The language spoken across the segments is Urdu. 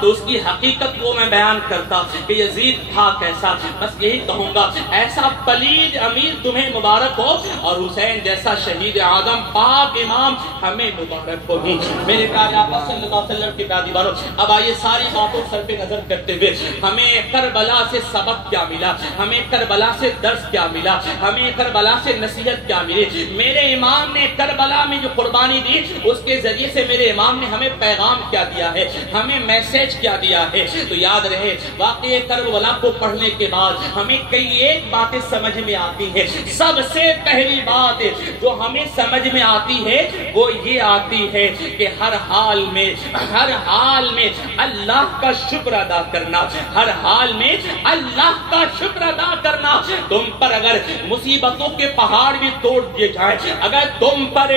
تو اس کی حقیقت کو میں بیان کرتا کہ یزید تھا کیسا. بس یہی کہوں گا ایسا پلید امیر تمہیں مبارک ہو اور حسین جیسا شہید اعظم پاک امام ہمیں مبارک ہو. میرے پیارے آقا صلی اللہ علیہ وسلم کے پیارے باروں اب آئیے ساری باتوں سر پہ نظر کرتے ہوئے ہمیں کربلا سے سبق کیا ملا, ہمیں کربلا سے درس کیا ملا, ہمیں کربلا سے نصیحت کیا ملی. میرے امام نے کربلا میں جو قربانی دی اس کے ذریعے سے میرے امام نے ہمیں پیغام کیا دیا ہے, ہمیں میسج کیا دیا ہے. تو یاد رہے واقعہ کربلا کو پڑھنے کے بعد ہمیں کئی ایک باتیں سمجھ میں آتی ہیں. سب سے پہلی بات جو ہمیں سمجھ میں آتی ہے وہ یہ آتی ہے کہ ہر حال میں اللہ کا شکر ادا کرنا, ہر حال میں اللہ کا شکر ادا کرنا. تم پر اگر مصیبتوں کے پہاڑ بھی توڑ دیے جائیں, اگر تم پر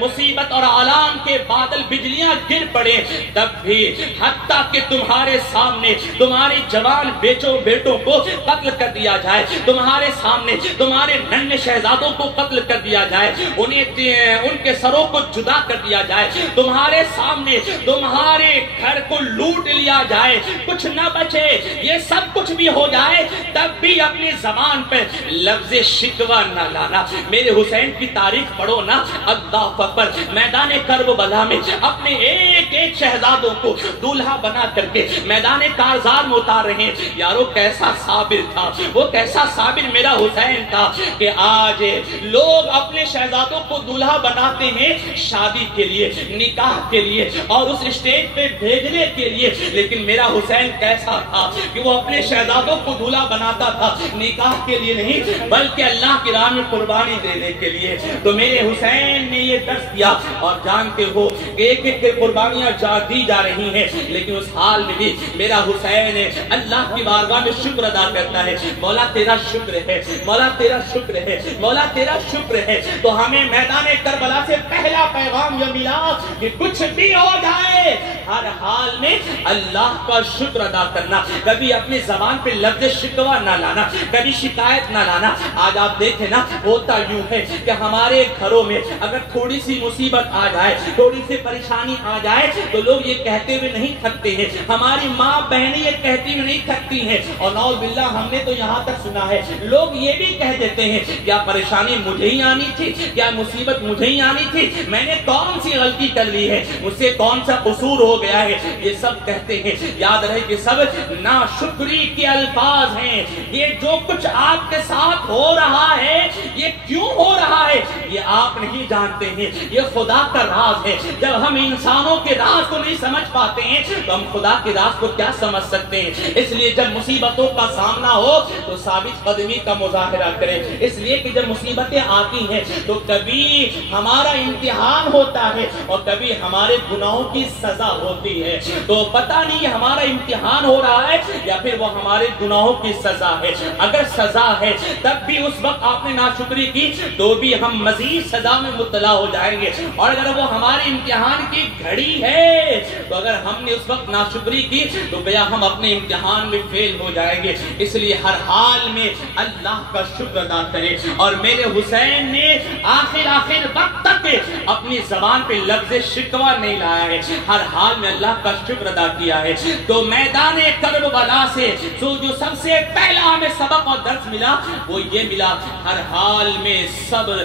مصیبت اور آلام کے بادل بجلیاں گر پڑے تب بھی حتیٰ کہ تمہارے سامنے تمہارے جوان بیٹوں کو قتل کر دیا جائے, تمہارے سامنے تمہارے ننھے شہزادوں کو قتل کر دیا جائے, ان کے سروں کو جدا کر دیا جائے, تمہارے سامنے تمہارے گھر کو لوٹ لیا جائے, کچھ نہ بچے, یہ سب کچھ بھی ہو جائے تب بھی اپنی زبان پہ لفظ شکوہ نہ لانا. میرے حسین کی تاریخ پڑھو نا, اللہ اکبر, میدان کربلا میں اپنے ایک ایک شہزادوں کو دولہا بنا کر کے میدان کارزار میں اتار رہے ہیں. یارو کیسا صابر تھا, وہ کیسا صابر میرا حسین تھا کہ آج لوگ اپنے شہزادوں کو دولہا بناتے ہیں شادی کے لیے, نکاح کے لیے اور اس اسٹیج پہ بھیجنے کے لیے, لیکن میرا حسین کیسا تھا کہ وہ اپنے شہزادوں کو دولہا بناتا تھا نکاح کے لیے نہیں بلکہ اللہ کی راہ میں قربانی دینے کے لیے. تو میرے حسین نے یہ درس دیا اور جانتے ہو ایک ایک قربانیاں دی جا رہی ہیں, لیکن اس حال میں بھی میرا حسین اللہ کی بارگاہ میں شکر ادا کرتا ہے. مولا تیرا شکر ہے, مولا تیرا شکر ہے, مولا تیرا شکر ہے. تو ہمیں میدان کربلا سے پہلا پیغام یہ ملا کہ کچھ بھی ہو جائے ہر حال میں اللہ کا شکر ادا کرنا, کبھی اپنی زبان پہ لفظ شکوہ نہ لانا, کبھی شکایت نہ لانا. آج آپ دیکھیں نا ہوتا یوں ہے کہ ہمارے گھروں میں اگر تھوڑی سی مصیبت آ جائے, تھوڑی سی پریشانی آ جائے تو لوگ یہ کہتے ہوئے نہیں تھکتے ہیں, ہماری ماں بہنیں یہ کہتی ہوئے نہیں تھکتی ہیں. اور نعوذ باللہ ہم نے تو یہاں تک سنا ہے لوگ یہ بھی کہہ دیتے ہیں کیا پریشانی مجھے ہی آنی تھی, کیا مصیبت مجھے ہی آنی تھی, میں نے کون سی غلطی کر لی ہے, مجھ سے کون سا قصور ہو گیا ہے, یہ سب کہتے ہیں. یاد رہے کہ سب ناشکری کے الفاظ ہیں. یہ جو کچھ آپ کے ساتھ ہو رہا ہے یہ کیوں ہو رہا ہے یہ آپ نہیں جانتے ہیں, یہ خدا کا راز ہے. جب ہم انسانوں کے راز کو نہیں سمجھ پاتے ہیں تو ہم خدا کے راز کو کیا سمجھ سکتے ہیں. اس لیے جب مصیبتوں کا سامنا ہو تو ثابت قدمی کا مظاہرہ کریں, اس لیے کہ جب مصیبتیں آتی ہیں تو کبھی ہمارا امتحان ہوتا ہے اور کبھی ہمارے گناہوں کی سزا ہوتی ہے. تو پتہ نہیں ہمارا امتحان ہو رہا ہے یا پھر وہ ہمارے گناہوں کی سزا ہے. اگر سزا ہے تب بھی اس وقت آپ نے ناشکری کی تو بھی ہم مزید سزا میں مبتلا ہو جائیں گے, اور اگر وہ ہمارے امتحان کی گھڑی ہے تو اگر ہم نے اس وقت ناشکری کی تو گیا ہم اپنے امتحان میں فیل ہو جائیں گے. اس لیے ہر حال میں اللہ کا شکر ادا کریں. اور میرے حسین نے آخر وقت تک اپنی زبان پہ لفظ شکوہ نہیں لایا ہے, ہر حال میں اللہ کا شکر ادا کیا ہے. تو میدان کربلا سے جو سب سے پہلا ہمیں سبق اور درس ملا وہ یہ ملا ہر حال میں صبر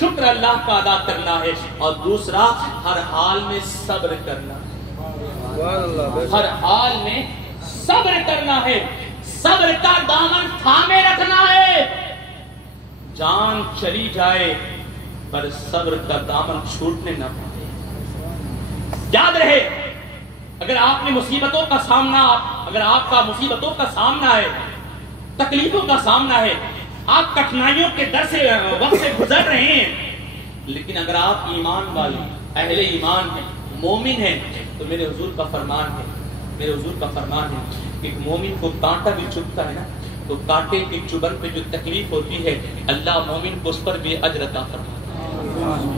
شکر اللہ کا ادا کرنا ہے, اور دوسرا ہر حال میں صبر کرنا ہے, ہر حال میں صبر کرنا ہے, صبر کا دامن تھامے رکھنا ہے. جان چلی جائے پر صبر کا دامن چھوٹنے نہ پائے. یاد رہے اگر آپ نے مصیبتوں کا سامنا, اگر آپ کا مصیبتوں کا سامنا ہے, تکلیفوں کا سامنا ہے, آپ کٹھنائیوں کے در سے وقت سے گزر رہے ہیں, لیکن اگر آپ ایمان والے اہل ایمان ہیں, مومن ہیں, تو میرے حضور کا فرمان ہے, میرے حضور کا فرمان ہے کہ ایک مومن کو کانٹا بھی چبھتا ہے نا تو کانٹے کی چبھن پہ جو تکلیف ہوتی ہے اللہ مومن کو اس پر بھی اجر عطا کرتا ہے,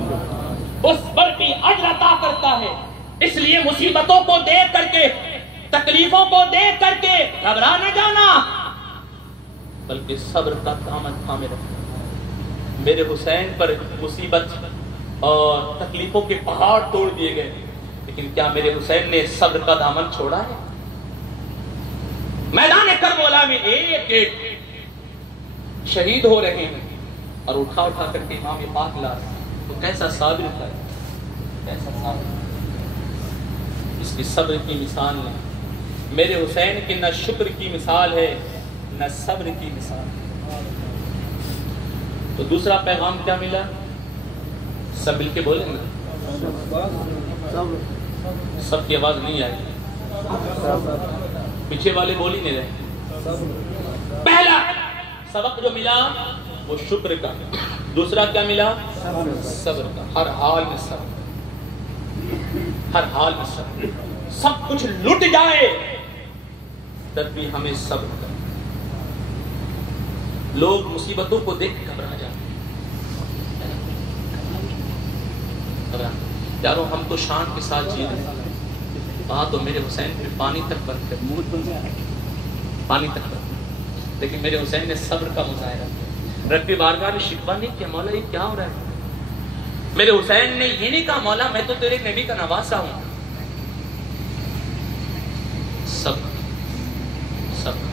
اس پر بھی اجر عطا کرتا ہے. اس لیے مصیبتوں کو دیکھ کر کے, تکلیفوں کو دیکھ کر کے گھبرا نہ جانا بلکہ صبر کا دامن تھامے رکھنا. میرے حسین پر مصیبت اور تکلیفوں کے پہاڑ توڑ دیے گئے, لیکن کیا میرے حسین نے صبر کا دامن چھوڑا ہے؟ میدان کربلا میں ایک ایک شہید ہو رہے ہیں اور اٹھا اٹھا کر کے امام پاک لا رہے ہیں، تو کیسا صابر تھا، کیسا صابر۔ اس کی صبر کی مثال نہیں، میرے حسین کی نہ شکر کی مثال ہے نہ صبر کی مثال ہے۔ تو دوسرا پیغام کیا ملا؟ سب مل کے بولیں گے، سب کی آواز نہیں آئی، پیچھے والے بول ہی نہیں رہے۔ پہلا سبق جو ملا وہ شکر کا، دوسرا کیا ملا؟ صبر کا۔ ہر حال میں صبر، ہر حال میں صبر، سب کچھ لٹ جائے تب بھی ہمیں صبر کرنا۔ لوگ مصیبتوں کو دیکھ کے گھبرا جاتے ہیں، یارو ہم تو شان کے ساتھ جی رہے ہیں، وہاں تو میرے حسین پہ پانی تک برتے، پانی تک برتے، لیکن میرے حسین نے صبر کا مظاہرہ کیا۔ رب بارگاہ میں شکوہ نہیں کیا، مولا یہ کیا ہو رہا ہے؟ میرے حسین نے یہ نہیں کہا مولا میں تو تیرے نبی کا نواسا ہوں۔ صبر، صبر۔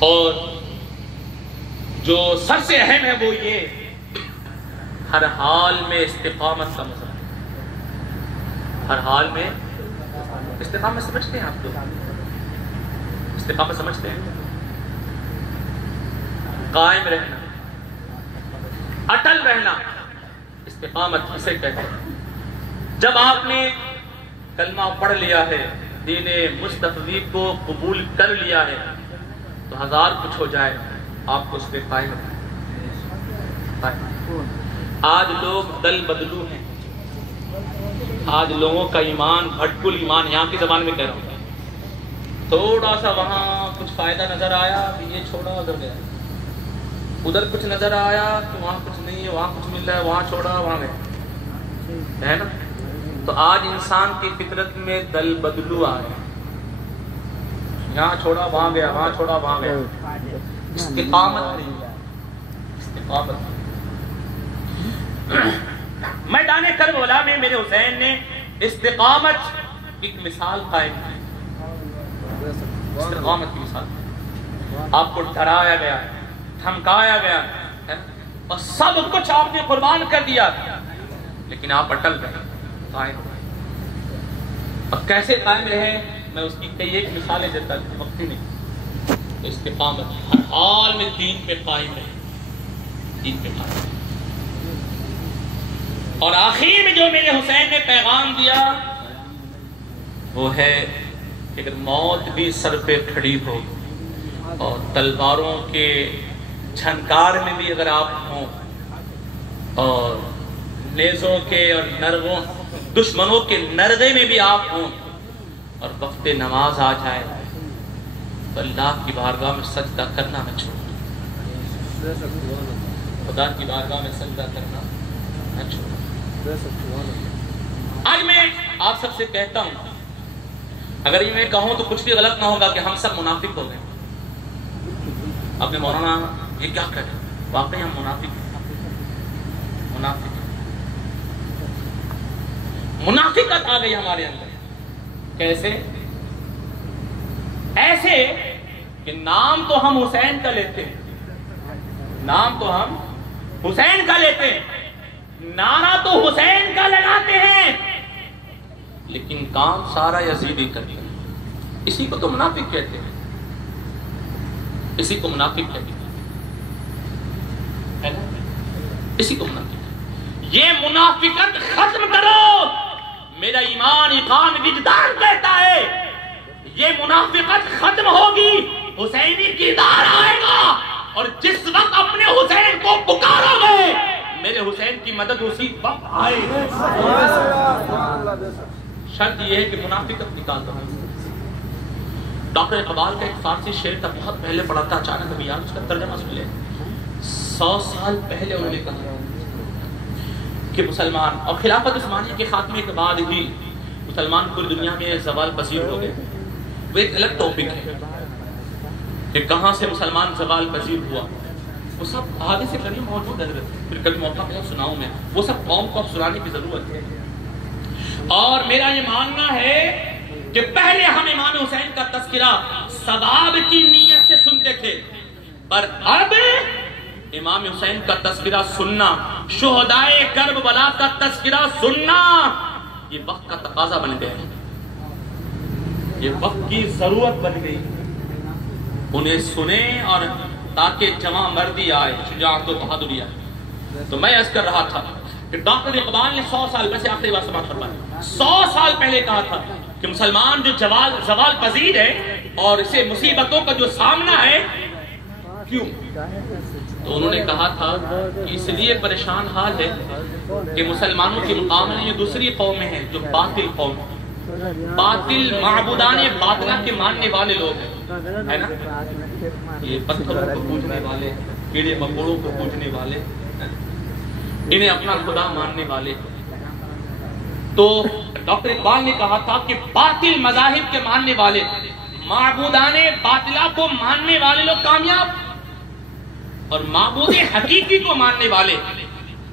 اور جو سب سے اہم ہے وہ یہ ہر حال میں استقامت کا مظاہرہ، ہر حال میں استقامت سمجھتے ہیں آپ لوگ؟ استقامت سمجھتے ہیں؟ قائم رہنا، اٹل رہنا، استقامت اسے کہتے ہیں۔ جب آپ نے کلمہ پڑھ لیا ہے، دین مصطفی کو قبول کر لیا ہے، تو ہزار کچھ ہو جائے آپ کو اس پہ قائم رہنا۔ آج لوگ دل بدلو ہیں، آج لوگوں کا ایمان بھٹکل ایمان، یہاں کی زبان میں کہہ رہا ہوں، تھوڑا سا وہاں کچھ فائدہ نظر آیا یہ چھوڑا ادھر گیا، ادھر کچھ نظر آیا کہ وہاں کچھ نہیں ہے، وہاں کچھ مل رہا ہے، وہاں چھوڑا وہاں گیا، ہے نا؟ تو آج انسان کی فطرت میں دل بدلو آ رہے ہیں، یہاں چھوڑا وہاں گیا، وہاں چھوڑا وہاں گیا، استقامت نہیں، استقامت۔ میدان کربلا میں میرے حسین نے استقامت کی مثال قائم کی، استقامت کی مثال۔ آپ کو ڈرایا گیا، دھمکایا گیا اور سب کچھ آپ نے قربان کر دیا، لیکن آپ اٹل رہے، قائم رہے۔ اور کیسے قائم رہے میں اس کی کئی ایک مثالیں دیتا ہوں، وقت ہی نہیں۔ تو استقامت، ہر حال میں دین پہ قائم رہے، دین پہ قائم رہے۔ اور آخر میں جو میرے حسین نے پیغام دیا وہ ہے کہ اگر موت بھی سر پہ کھڑی ہو اور تلواروں کے جھنکار میں بھی اگر آپ ہوں اور نیزوں کے اور نرغوں دشمنوں کے نرغے میں بھی آپ ہوں اور وقت نماز آ جائے تو اللہ کی بارگاہ میں سجدہ کرنا نہ چھوڑیں، خدا کی بارگاہ میں سجدہ کرنا نہ چھوڑیں۔ آج میں آپ سب سے کہتا ہوں، اگر یہ میں کہوں تو کچھ بھی غلط نہ ہوگا کہ ہم سب منافق ہو گئے۔ آپ نے مولانا یہ کیا کہہ رہے؟ واقعی ہم منافق ہیں، منافق ہیں، منافقت آ گئی ہمارے اندر۔ کیسے؟ ایسے کہ نام تو ہم حسین کا لیتے ہیں، نام تو ہم حسین کا لیتے ہیں، نعرہ تو حسین کا لگاتے ہیں، لیکن کام سارا یزیدی کرتے ہیں۔ اسی کو تو منافق کہتے ہیں، اسی کو منافق کہتے ہیں، اسی کو منافق۔ یہ منافقت ختم کرو، میرا ایمان ایقان وجدان کہتا ہے یہ منافقت ختم ہوگی، حسینی کردار آئے گا، اور جس وقت اپنے حسین کو پکارو گے میرے حسین کی مدد اسی وقت آئے گی۔ شرط یہ ہے کہ منافقت نکال دو۔ ڈاکٹر اقبال کا ایک فارسی شعر تھا، بہت پہلے پڑھا تھا، اچانک ابھی یاد، اس کا ترجمہ سن لیں۔ 100 سال پہلے انہوں نے کہا کہ مسلمان، اور خلافت عثمانیہ کے خاتمے کے بعد ہی مسلمان پوری دنیا میں زوال پذیر ہو گئے۔ وہ ایک الگ ٹاپک ہے کہ کہاں سے مسلمان زوال پذیر ہوا، وہ سب آگے سے کبھی موجود ہے، پھر کبھی موقع ملا سناؤں میں، وہ سب قوم کو اب سنانے کی ضرورت ہے۔ اور میرا یہ ماننا ہے کہ پہلے ہم امام حسین کا تذکرہ ثواب کی نیت سے سنتے تھے، پر اب امام حسین کا تذکرہ سننا، شہدائے کربلا کا تذکرہ سننا، یہ وقت کا تقاضا بن گیا، یہ وقت کی ضرورت بن گئی۔ انہیں سنیں اور تاکہ جمع مردی آئے، شجاعت و بہادری آئے۔ تو میں عرض کر رہا تھا کہ ڈاکٹر اقبال نے 100 سال، ویسے آخری بات سماعت فرمائیں، 100 سال پہلے کہا تھا کہ مسلمان جو زوال پذیر ہے اور اسے مصیبتوں کا جو سامنا ہے، کیوں؟ تو انہوں نے کہا تھا کہ اس لیے پریشان حال ہے کہ مسلمانوں کے مقابلے میں یہ دوسری قومیں ہیں جو باطل قوم، باطل معبودان باطلہ کے ماننے والے لوگ ہیں، ہے نا؟ یہ پتھروں کو پوجنے والے، کیڑے مکوڑوں کو پوجنے والے، انہیں اپنا خدا ماننے والے۔ تو ڈاکٹر اقبال نے کہا تھا کہ باطل مذاہب کے ماننے والے، معبودان باطلہ کو ماننے والے لوگ کامیاب، اور معبود حقیقی کو ماننے والے،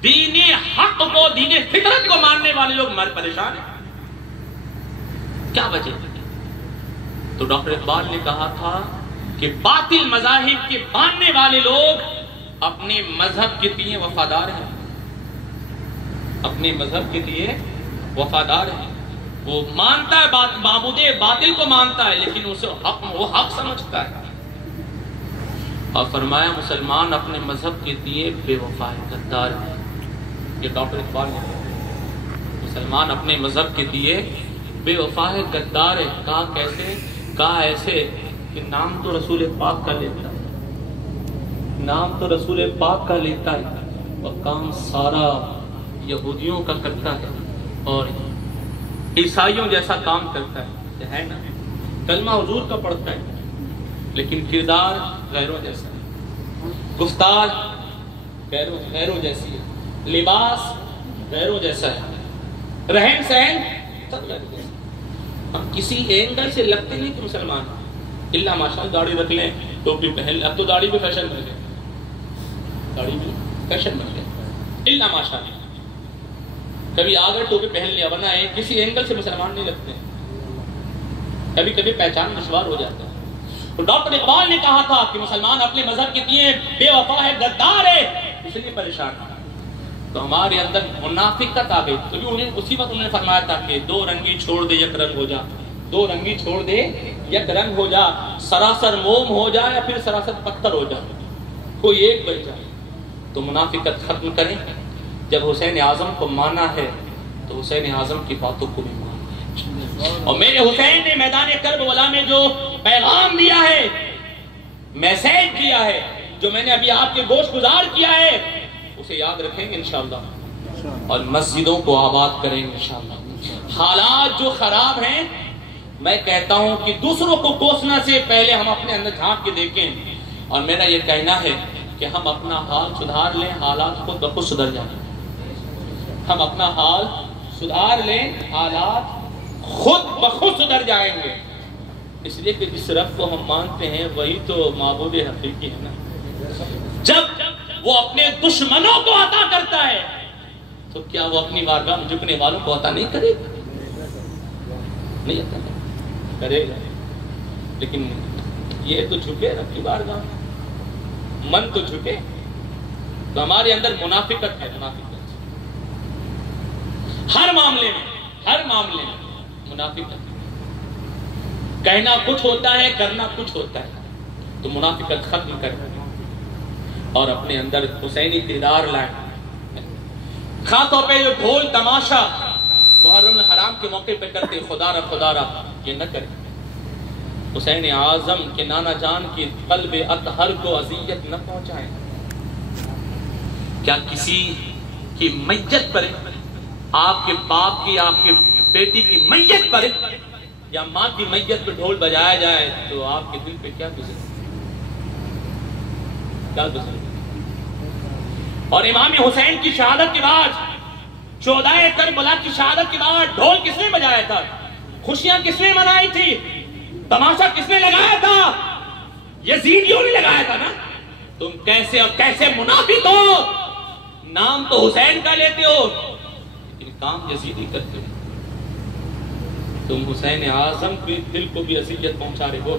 دین حق کو، دین فطرت کو ماننے والے لوگ مر پریشان ہیں۔ کیا وجہ؟ تو ڈاکٹر اقبال نے کہا تھا کہ باطل مذاہب کے ماننے والے لوگ اپنے مذہب کے لیے وفادار ہیں، اپنے مذہب کے لیے وفادار ہیں۔ وہ مانتا ہے معبود باطل کو مانتا ہے، لیکن اسے وہ حق سمجھتا ہے۔ اور فرمایا مسلمان اپنے مذہب کے لیے بے وفا ہے، غدار ہے۔ یہ ڈاکٹر اقبال نے کہا مسلمان اپنے مذہب کے لیے بے وفا ہے، غدار ہے۔ کہا کیسے؟ کہا ایسے کہ نام تو رسول پاک کا لیتا ہے، نام تو رسول پاک کا لیتا ہے، اور کام سارا یہودیوں کا کرتا ہے اور عیسائیوں جیسا کام کرتا ہے نا؟ کلمہ حضور کا پڑھتا ہے لیکن کردار غیروں جیسا ہے، گفتار غیروں جیسی ہے، لباس غیروں جیسا ہے، رہن سہن سب غیروں جیسا۔ ہم کسی اینگل سے لگتے نہیں کہ مسلمان، اللہ ماشاءاللہ داڑھی رکھ لیں، ٹوپی پہن لیں، اب تو داڑھی بھی فیشن بن گئے، داڑھی بھی فیشن بن گئے، اللہ ماشاءاللہ۔ کبھی آگر ٹوپی پہن لیا، ورنہ کسی اینگل سے مسلمان نہیں لگتے، کبھی کبھی پہچان دشوار ہو جاتا ہے۔ تو ڈاکٹر اقبال نے کہا تھا کہ مسلمان اپنے مذہب کے لیے بے وفا ہے، غدار ہے، اس لیے پریشان ہے۔ تو ہمارے اندر منافقت آ گئی، کیونکہ اسی وقت انہوں نے فرمایا تھا کہ دو رنگی چھوڑ دے یک رنگ ہو جا، دو رنگی چھوڑ دے یک رنگ ہو جا، سراسر موم ہو جائے یا پھر سراسر پتھر ہو جائے، کوئی ایک بن جائے۔ تو منافقت ختم کریں۔ جب حسین اعظم کو مانا ہے تو حسین اعظم کی باتوں کو بھی مانا ہے، اور میرے حسین نے میدان کربلا میں جو پیغام دیا ہے، میسیج دیا ہے، جو میں نے ابھی آپ کے گوش گزار کیا ہے، اسے یاد رکھیں گے انشاءاللہ، اور مسجدوں کو آباد کریں گے انشاءاللہ۔ حالات جو خراب ہیں، میں کہتا ہوں کہ دوسروں کو کوسنا سے پہلے ہم اپنے اندر جھانک کے دیکھیں، اور میرا یہ کہنا ہے کہ ہم اپنا حال سدھار لیں، حالات خود بخود سدھر جائیں۔ ہم اپنا حال سدھار لیں، حالات خود بخود سدھر جائیں گے، اس لیے کہ جس رب کو ہم مانتے ہیں وہی تو معبود حقیقی ہے نا۔ جب وہ اپنے دشمنوں کو عطا کرتا ہے تو کیا وہ اپنی بارگاہ میں جھکنے والوں کو عطا نہیں کرے گا؟ نہیں عطا کرے گا، لیکن یہ تو جھکے رب کی بارگاہ میں، من تو جھکے۔ تو ہمارے اندر منافقت ہے، منافقت ہر معاملے میں منافقت، کہنا کچھ ہوتا ہے، کرنا کچھ ہوتا ہے۔ تو منافقت ختم کریں اور اپنے اندر حسینی کردار لائیں۔ خاص طور پہ جو ڈھول تماشا محرم الحرام کے موقع پہ کرتے، خدا را یہ نہ کریں۔ حسین اعظم کے نانا جان کی قلب اطہر کو اذیت نہ پہنچائیں۔ کیا کسی کی میت پر، آپ کے باپ کی، آپ کے بیٹی کی میت پر یا ماں کی میت پہ ڈھول بجایا جائے تو آپ کے دل پہ کیا گزرے؟ اور امام حسین کی شہادت کے بعد، شہدائے کربلا کی شہادت کے بعد ڈھول کس نے بجایا تھا؟ خوشیاں کس نے منائی تھی؟ تماشا کس نے لگایا تھا؟ یزیدیوں نے لگایا تھا نا۔ تم کیسے اور کیسے منافق ہو؟ نام تو حسین کا لیتے ہو لیکن کام یزیدی کرتے ہو۔ تم حسین اعظم کے دل کو بھی اذیت پہنچا رہے ہو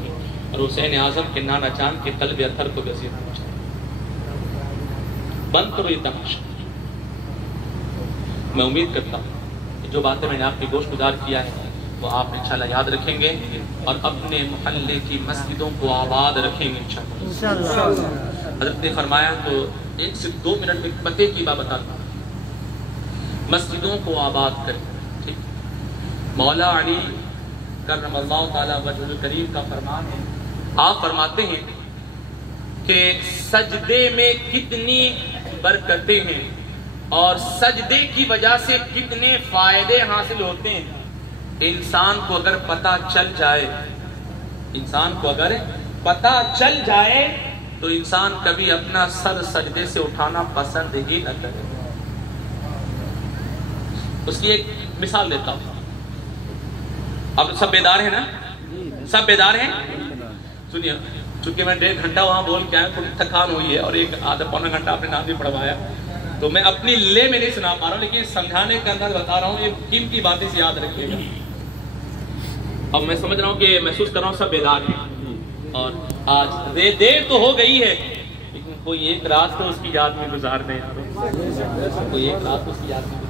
اور حسین اعظم کے نانا جان کے قلب اطہر کو بھی اذیت پہنچا رہے ہو۔ بند کرو یہ تماشا۔ میں امید کرتا ہوں کہ جو باتیں میں نے آپ کی گوش گزار کیا ہے وہ آپ انشاءاللہ یاد رکھیں گے اور اپنے محلے کی مسجدوں کو آباد رکھیں گے انشاءاللہ۔ حضرت نے فرمایا تو 1 سے 2 منٹ میں پتے کی بات بتاتا ہوں، مسجدوں کو آباد کریں۔ ٹھیک، مولا علی کرم اللہ تعالی وجہ الکریم کا فرمان ہے، آپ فرماتے ہیں کہ سجدے میں کتنی برکتیں ہیں اور سجدے کی وجہ سے کتنے فائدے حاصل ہوتے ہیں۔ انسان کو اگر پتہ چل جائے تو انسان کبھی اپنا سر سجدے سے اٹھانا پسند ہی نہ کرے۔ اس کی ایک مثال دیتا ہوں۔ اب سب بیدار ہیں نا؟ سب بیدار ہیں؟ سنیے، چونکہ میں 1.5 گھنٹہ وہاں بول کے آیا، تھوڑی تھکان ہوئی ہے اور 1 پونا گھنٹہ آپ نے نام بھی پڑھوایا، تو میں اپنی لے میں نہیں سنا پا رہا ہوں، لیکن سمجھانے کے اندر بتا رہا ہوں، یہ قیمتی باتیں سے یاد رکھیے گا۔ اب میں سمجھ رہا ہوں کہ محسوس کر رہا ہوں سب بیدار ہیں، اور آج دیر تو ہو گئی ہے لیکن کوئی ایک رات تو اس کی یاد میں گزار دیں یار، کوئی ایک رات تو اس کی یاد میں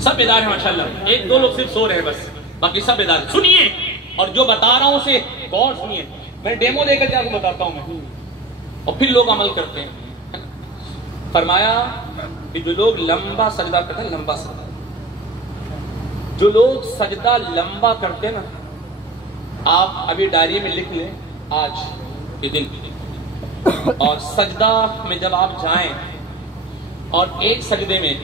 سب بیدار ہیں ماشاءاللہ۔ 1-2 لوگ صرف سو رہے ہیں بس، باقی سب بیدار ہیں۔ سنیے اور جو بتا رہا ہوں اسے غور سنیے، میں ڈیمو دے کر آپ کو بتاتا ہوں میں، اور پھر لوگ عمل کرتے ہیں۔ فرمایا کہ جو لوگ لمبا سجدہ کرتے ہیں، لمبا سجدہ، جو لوگ سجدہ لمبا کرتے ہیں نا، آپ ابھی ڈائری میں لکھ لیں آج کے دن، اور سجدہ میں جب آپ جائیں اور ایک سجدے میں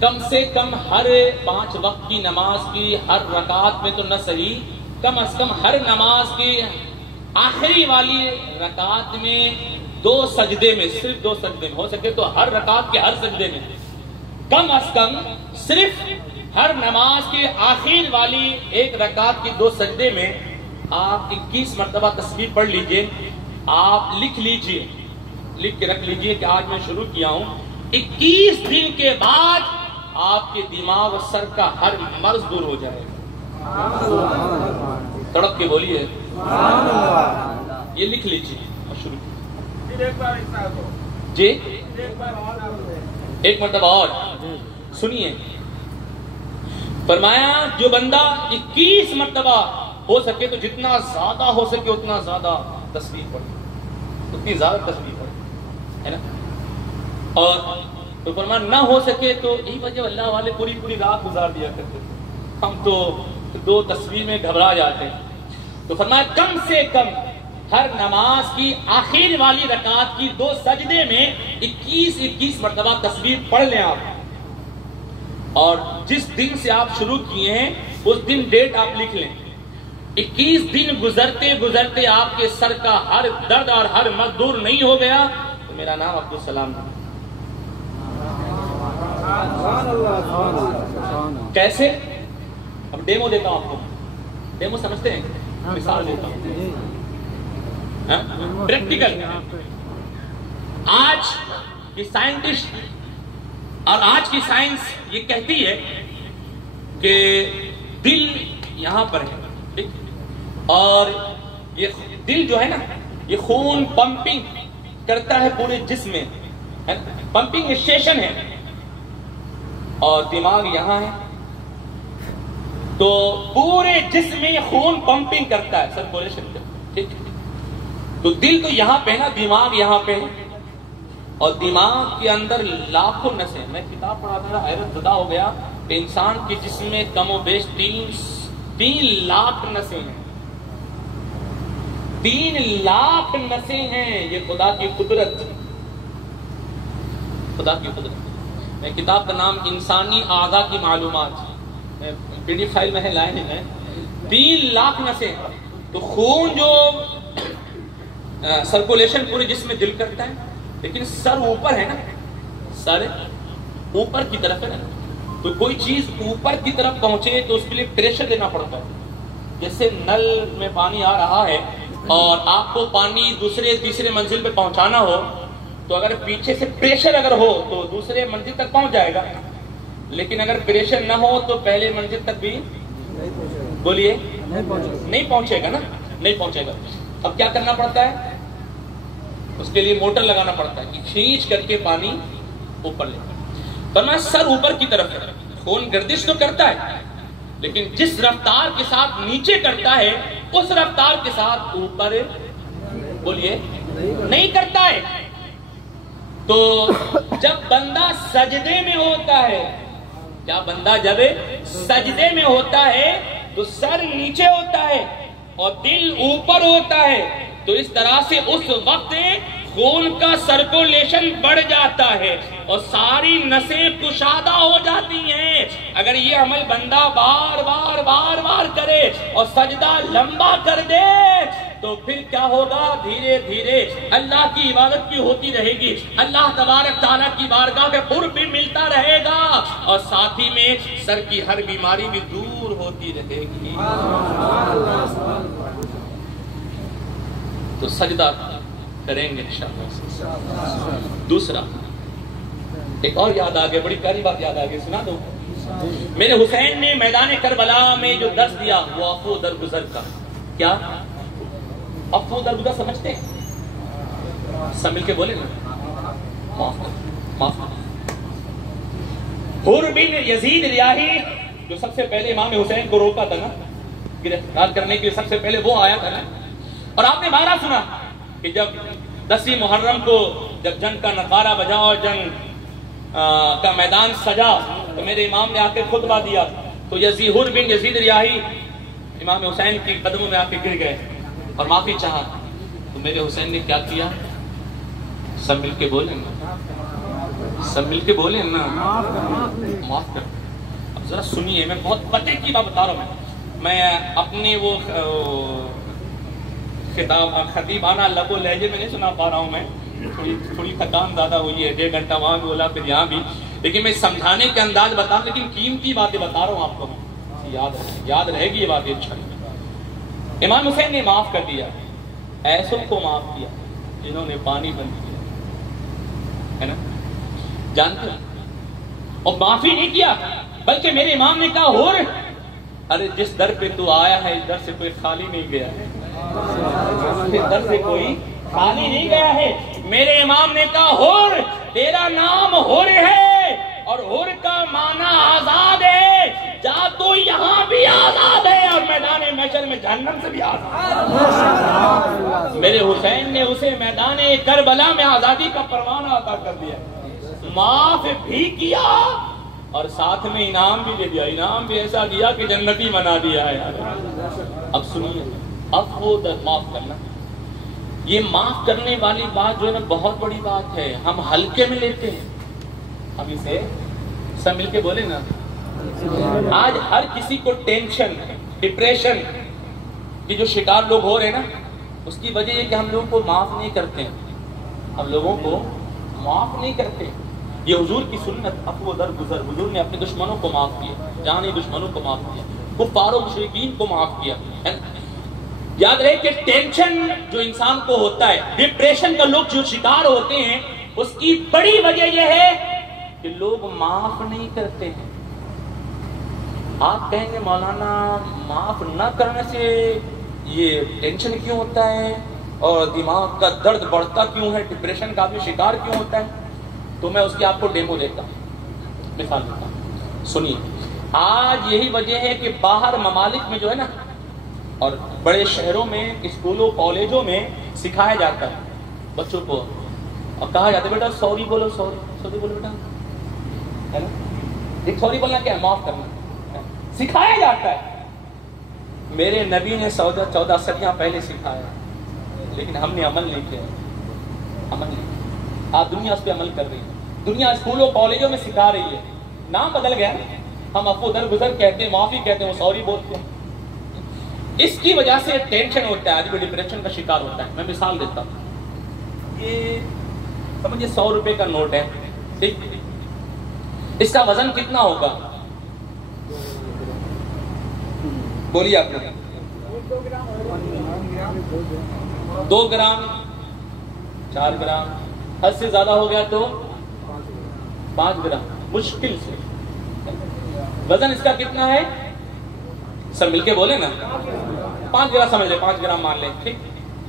کم سے کم ہر 5 وقت کی نماز کی ہر رکعت میں تو نہ صحیح، کم از کم ہر نماز کی آخری والی رکعت میں 2 سجدے میں، صرف 2 سجدے میں، ہو سکے تو ہر رکعت کے ہر سجدے میں کم از کم صرف ہر نماز کی آخر والی 1 رکعت کی 2 سجدے میں آپ 21 مرتبہ تسبیح پڑھ لیجئے۔ آپ لکھ لیجئے، لکھ کے رکھ لیجئے کہ آج میں شروع کیا ہوں، 21 دن کے بعد آپ کے دماغ و سر کا ہر مرض دور ہو جائے گا۔ تڑپ کے بولیے یہ لکھ لیجئے اور شروع جی ایک مرتبہ اور سنیے۔ فرمایا جو بندہ 21 مرتبہ ہو سکے تو جتنا زیادہ ہو سکے اتنا زیادہ تسبیح پڑھے، اتنی زیادہ تسبیح پڑھے، ہے نا؟ اور تو فرمایا نہ ہو سکے تو یہی وجہ اللہ والے پوری رات گزار دیا کرتے تھے، ہم تو 2 تسبیح میں گھبرا جاتے ہیں۔ تو فرمایا کم سے کم ہر نماز کی آخر والی رکعت کی 2 سجدے میں 21 مرتبہ تسبیح پڑھ لیں آپ، اور جس دن سے آپ شروع کیے ہیں اس دن ڈیٹ آپ لکھ لیں۔ 21 دن گزرتے گزرتے آپ کے سر کا ہر درد اور ہر مرض دور نہیں ہو گیا تو میرا نام عبدالسلام ہے۔ کیسے؟ اب ڈیمو دیتا ہوں آپ کو، ڈیمو سمجھتے ہیں؟ مثال دیتا ہوں، پریکٹیکل۔ آج کی سائنٹسٹ اور آج کی سائنس یہ کہتی ہے کہ دل یہاں پر ہے، ٹھیک، اور یہ دل جو ہے نا یہ خون پمپنگ کرتا ہے پورے جسم میں، پمپنگ اسٹیشن ہے، اور دماغ یہاں ہے، تو پورے جسم میں یہ خون پمپنگ کرتا ہے، سرکولیشن کرتا ہے، ٹھیک۔ تو دل تو یہاں پہ نا، دماغ یہاں پہ ہے، اور دماغ کے اندر لاکھوں نسیں۔ میں کتاب پڑھا تھا، حیرت زدہ ہو گیا کہ انسان کے جسم میں کم و بیش 3 لاکھ نسیں ہیں، 3 لاکھ نسیں ہیں۔ یہ خدا کی قدرت، خدا کی قدرت۔ میں کتاب کا نام انسانی اعضاء کی معلومات، PDF فائل میں ہے، لائے ہیں، 3 لاکھ نسیں۔ تو خون جو سرکولیشن پورے جسم میں دل کرتا ہے، لیکن سر اوپر ہے نا، سر اوپر کی طرف ہے نا، تو کوئی چیز اوپر کی طرف پہنچے تو اس کے لیے پریشر دینا پڑتا ہے۔ جیسے نل میں پانی آ رہا ہے اور آپ کو پانی دوسرے تیسرے منزل پہ پہنچانا ہو تو اگر پیچھے سے پریشر اگر ہو تو دوسرے منزل تک پہنچ جائے گا، لیکن اگر پریشر نہ ہو تو پہلے منزل تک بھی بولیے نہیں پہنچے گا نا، نہیں پہنچے گا۔ اب کیا کرنا پڑتا ہے؟ اس کے لیے موٹر لگانا پڑتا ہے کہ کھینچ کر کے پانی اوپر لے۔ فرمایا سر اوپر کی طرف ہے، خون گردش تو کرتا ہے لیکن جس رفتار کے ساتھ نیچے کرتا ہے اس رفتار کے ساتھ اوپر بولیے نہیں کرتا ہے۔ تو جب بندہ سجدے میں ہوتا ہے، کیا بندہ جب سجدے میں ہوتا ہے تو سر نیچے ہوتا ہے اور دل اوپر ہوتا ہے، تو اس طرح سے اس وقت خون کا سرکولیشن بڑھ جاتا ہے اور ساری نسیں کشادہ ہو جاتی ہیں۔ اگر یہ عمل بندہ بار بار بار بار کرے اور سجدہ لمبا کر دے تو پھر کیا ہوگا؟ دھیرے دھیرے اللہ کی عبادت بھی ہوتی رہے گی، اللہ تبارک تعالیٰ کی بارگاہ کے قرب بھی ملتا رہے گا اور ساتھ ہی میں سر کی ہر بیماری بھی دور ہوتی رہے گی۔ تو سجدہ کریں گے انشاءاللہ۔ دوسرا ایک اور یاد آگے، بڑی پیاری بات یاد آگے، سنا دو۔ میرے حسین نے میدان کربلا میں جو درس دیا وہ عفو درگزر کا۔ کیا عفو درگزر سمجھتے ہیں؟ سب مل کے بولے نا، معاف کر۔ حر بن یزید ریاحی جو سب سے پہلے امام حسین کو روکا تھا نا، گرفتار کرنے کے لیے سب سے پہلے وہ آیا تھا نا، اور آپ نے بارہ سنا کہ جب 10 محرم کو جب جنگ کا نغارہ بجا اور جنگ کا میدان سجا تو میرے امام نے آ کے خطبہ دیا تو حر بن یزید ریاحی امام حسین کے قدموں میں آ کے گر گئے اور معافی چاہا، تو میرے حسین نے کیا کیا؟ سب مل کے بولیں نا، سب مل کے بولیں نا، معاف کر۔ اب ذرا سنیے، میں بہت پتے کی بات بتا رہا ہوں، میں اپنے وہ خطیبانہ لب و لہجے میں نہیں سنا پا رہا ہوں، میں تھوڑی تھکان زیادہ ہوئی ہے، 1.5 گھنٹہ وہاں بولا پھر یہاں بھی، لیکن میں سمجھانے کے انداز بتا رہا ہوں، لیکن قیمتی باتیں بتا رہا ہوں آپ کو، یاد رہے گی یہ باتیں انشاءاللہ۔ امام حسین نے معاف کر دیا، ایسوں کو معاف کیا جنہوں نے پانی بند کیا ہے نا، جانتے ہیں، اور معافی نہیں کیا بلکہ میرے امام نے کہا حر، ارے جس در پہ تو آیا ہے اس در سے کوئی خالی نہیں گیا ہے، اس در سے کوئی خالی نہیں گیا ہے۔ میرے امام نے کہا حر، تیرا نام حر ہے اور حر کا معنی آزاد ہے، جا تو یہاں بھی آزاد ہے اور میدان محشر میں جہنم سے بھی آزاد ہے۔ میرے حسین نے اسے میدان کربلا میں آزادی کا پروانہ عطا کر دیا، معاف بھی کیا اور ساتھ میں انعام بھی دے دیا، انعام بھی ایسا دیا کہ جنتی بنا دیا ہے۔ اب سنیے، اب وہ معاف کرنا، یہ معاف کرنے والی بات جو ہے نا بہت بڑی بات ہے، ہم ہلکے میں لیتے ہیں۔ اب اسے سب مل کے بولے نا، آج ہر کسی کو ٹینشن، ڈپریشن کی جو شکار لوگ ہو رہے ہیں نا، اس کی وجہ یہ کہ ہم لوگوں کو معاف نہیں کرتے ہیں، ہم لوگوں کو معاف نہیں کرتے۔ یہ حضور کی سنت عفو درگزر، حضور نے اپنے دشمنوں کو معاف کیا، جانی دشمنوں کو معاف کیا، کفار و مشرکین کو معاف کیا۔ یاد رہے کہ ٹینشن جو انسان کو ہوتا ہے، ڈپریشن کا لوگ جو شکار ہوتے ہیں، اس کی بڑی وجہ یہ ہے کہ لوگ معاف نہیں کرتے ہیں۔ آپ کہیں گے مولانا معاف نہ کرنے سے یہ ٹینشن کیوں ہوتا ہے اور دماغ کا درد بڑھتا کیوں ہے، ڈپریشن کا بھی شکار کیوں ہوتا ہے؟ تو میں اس کی آپ کو ڈیمو دیتا ہوں، مثال دیتا ہوں، سنیے۔ آج یہی وجہ ہے کہ باہر ممالک میں جو ہے نا اور بڑے شہروں میں اسکولوں کالجوں میں سکھایا جاتا ہے بچوں کو، اور کہا جاتا ہے بیٹا سوری بولو، سوری بولو بیٹا، ہے نا، ایک سوری بولنا کیا ہے؟ معاف کرنا سکھایا جاتا ہے۔ میرے نبی نے 14 صدیاں پہلے سکھایا، لیکن ہم نے عمل نہیں کیا، عمل نہیں۔ آج دنیا اس پہ عمل کر رہی ہے، دنیا اسکولوں کالجوں میں سکھا رہی ہے، نام بدل گیا، ہم عفو درگزر کہتے ہیں، معافی کہتے ہیں، وہ سوری بولتے ہیں۔ اس کی وجہ سے ٹینشن ہوتا ہے، آدمی ڈپریشن کا شکار ہوتا ہے۔ میں مثال دیتا ہوں، یہ سمجھے 100 روپے کا نوٹ ہے، ٹھیک، اس کا وزن کتنا ہوگا؟ بولیے آپ نے، 2 گرام 4 گرام، حد سے زیادہ ہو گیا تو 5 گرام مشکل سے۔ وزن اس کا کتنا ہے؟ سب مل کے بولے نا، 5 گرام سمجھ لیں، 5 گرام مان لیں، ٹھیک،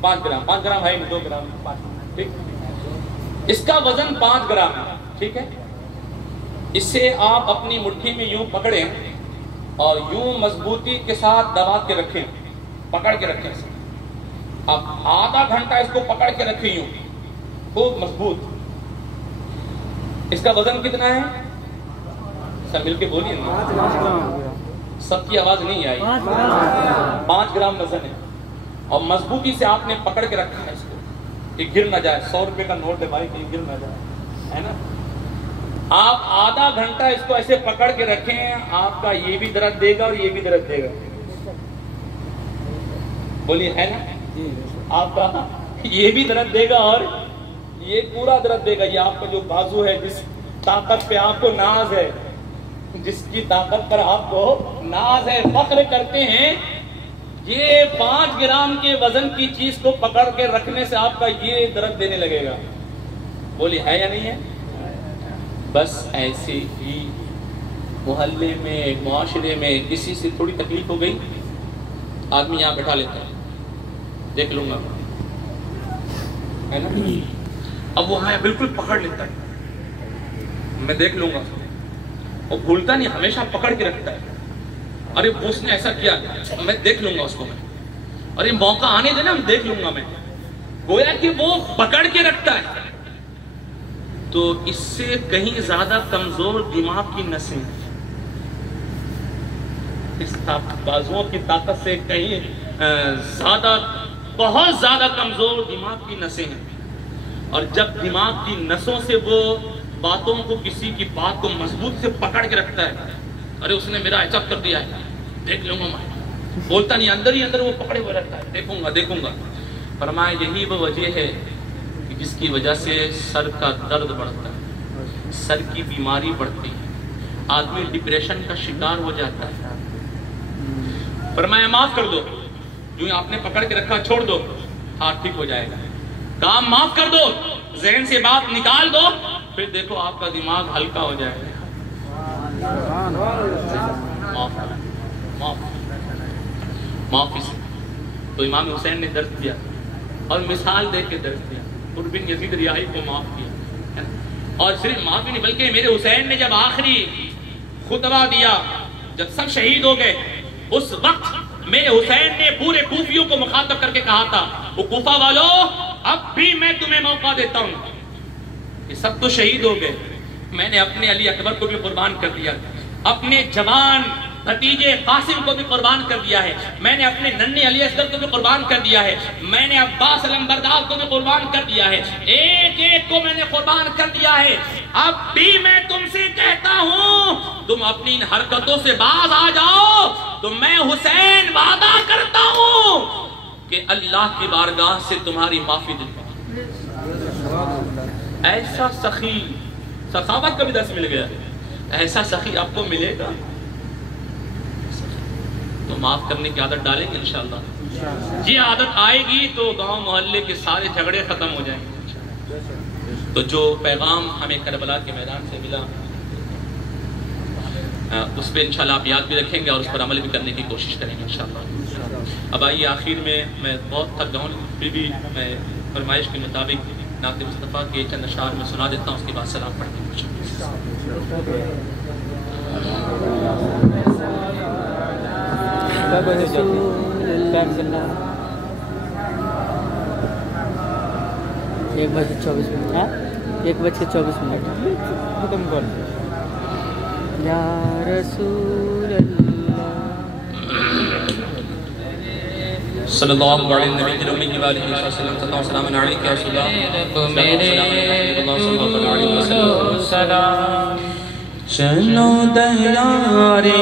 5 گرام ہے 2 گرام 5، ٹھیک، اس کا وزن 5 گرام ہے، ٹھیک ہے۔ اسے آپ اپنی مٹھی میں یوں پکڑیں اور یوں مضبوطی کے ساتھ دبا کے رکھیں، پکڑ کے رکھیں اسے۔ اب آدھا گھنٹہ اس کو پکڑ کے رکھیں یوں خوب مضبوط۔ اس کا وزن کتنا ہے؟ سب مل کے بولیے نا، سب کی آواز نہیں آئی۔ 5 گرام وزن ہے اور مضبوطی سے آپ نے پکڑ کے رکھا ہے اس کو کہ گر نہ جائے۔ 100 روپے کا نوٹ ہے بھائی، کہ گر نہ جائے، ہے نا۔ آپ آدھا گھنٹہ اس کو ایسے پکڑ کے رکھیں، آپ کا یہ بھی درد دے گا اور یہ بھی درد دے گا، بولیے ہے نا۔ آپ کا یہ بھی درد دے گا اور یہ پورا درد دے گا۔ یہ آپ کا جو بازو ہے، جس طاقت پہ آپ کو ناز ہے، جس کی طاقت پر آپ کو ناز ہے، فخر کرتے ہیں، یہ 5 گرام کے وزن کی چیز کو پکڑ کے رکھنے سے آپ کا یہ درد دینے لگے گا، بولیے ہے یا نہیں ہے۔ بس ایسے ہی محلے میں، معاشرے میں کسی سے تھوڑی تکلیف ہو گئی، آدمی یہاں بیٹھا لیتا ہے، دیکھ لوں گا، ہے نا۔ اب وہ بالکل پکڑ لیتا ہے، میں دیکھ لوں گا، وہ بھولتا نہیں، ہمیشہ پکڑ کے رکھتا ہے۔ ارے اس نے ایسا کیا، میں دیکھ لوں گا اس کو، میں ارے موقع آنے دینا، میں دیکھ لوں گا، میں گویا کہ وہ پکڑ کے رکھتا ہے۔ تو اس سے کہیں زیادہ کمزور دماغ کی نسیں، اس بازوؤں کی طاقت سے کہیں زیادہ، بہت زیادہ کمزور دماغ کی نسیں ہیں۔ اور جب دماغ کی نسوں سے وہ باتوں کو، کسی کی بات کو مضبوط سے پکڑ کے رکھتا ہے، ارے اس نے میرا ایسا کر دیا ہے، دیکھ لوں گا، میں بولتا نہیں، اندر ہی اندر وہ پکڑے ہوئے رکھتا ہے، دیکھوں گا۔ فرمایا یہی وہ وجہ ہے کہ جس کی وجہ سے سر کا درد بڑھتا ہے، سر کی بیماری بڑھتی ہے، آدمی ڈپریشن کا شکار ہو جاتا ہے۔ فرمایا معاف کر دو، جو آپ نے پکڑ کے رکھا چھوڑ دو، ہاتھ ٹھیک ہو جائے گا۔ کام معاف کر دو، ذہن سے بات نکال دو، پھر دیکھو آپ کا دماغ ہلکا ہو جائے گا۔ معافی سے تو امام حسین نے درد دیا اور مثال دے کے درد دیا، بن یزید ریاحی کو معاف کیا، اور صرف معافی نہیں بلکہ میرے حسین نے جب آخری خطبہ دیا، جب سب شہید ہو گئے، اس وقت میرے حسین نے پورے کوفیوں کو مخاطب کر کے کہا تھا، وہ کوفہ والو اب بھی میں تمہیں موقع دیتا ہوں، یہ سب تو شہید ہو گئے، میں نے اپنے علی اکبر کو بھی قربان کر دیا، اپنے جوان بھتیجے قاسم کو بھی قربان کر دیا ہے، میں نے اپنے ننھے علی اصغر کو بھی قربان کر دیا ہے، میں نے عباس علمبردار کو بھی قربان کر دیا ہے، ایک ایک کو میں نے قربان کر دیا ہے۔ اب بھی میں تم سے کہتا ہوں، تم اپنی ان حرکتوں سے باز آ جاؤ تو میں حسین وعدہ کرتا ہوں کہ اللہ کی بارگاہ سے تمہاری معافی دلواؤں۔ ایسا سخی، سخاوت کا بھی درس مل گیا، ایسا سخی آپ کو ملے گا تو معاف کرنے کی عادت ڈالیں گے انشاءاللہ۔ یہ عادت آئے گی تو گاؤں محلے کے سارے جھگڑے ختم ہو جائیں گے۔ تو جو پیغام ہمیں کربلا کے میدان سے ملا، اس پہ انشاءاللہ آپ یاد بھی رکھیں گے اور اس پر عمل بھی کرنے کی کوشش کریں گے انشاءاللہ۔ اب آئیے آخر میں بہت تھک گا ہوں، پھر بھی میں فرمائش کے مطابق نعت مصطفیٰ کے چند اشعار میں سنا دیتا ہوں، اس کے بعد سلام پڑھ کے ایک بجے 24 منٹ ختم کر یا رسول اللہ صلی اللہ علیہ نبی و آلہ وسلم، صلی اللہ وسلم علیکہ یا رسول اللہ، سلام چلو دیارے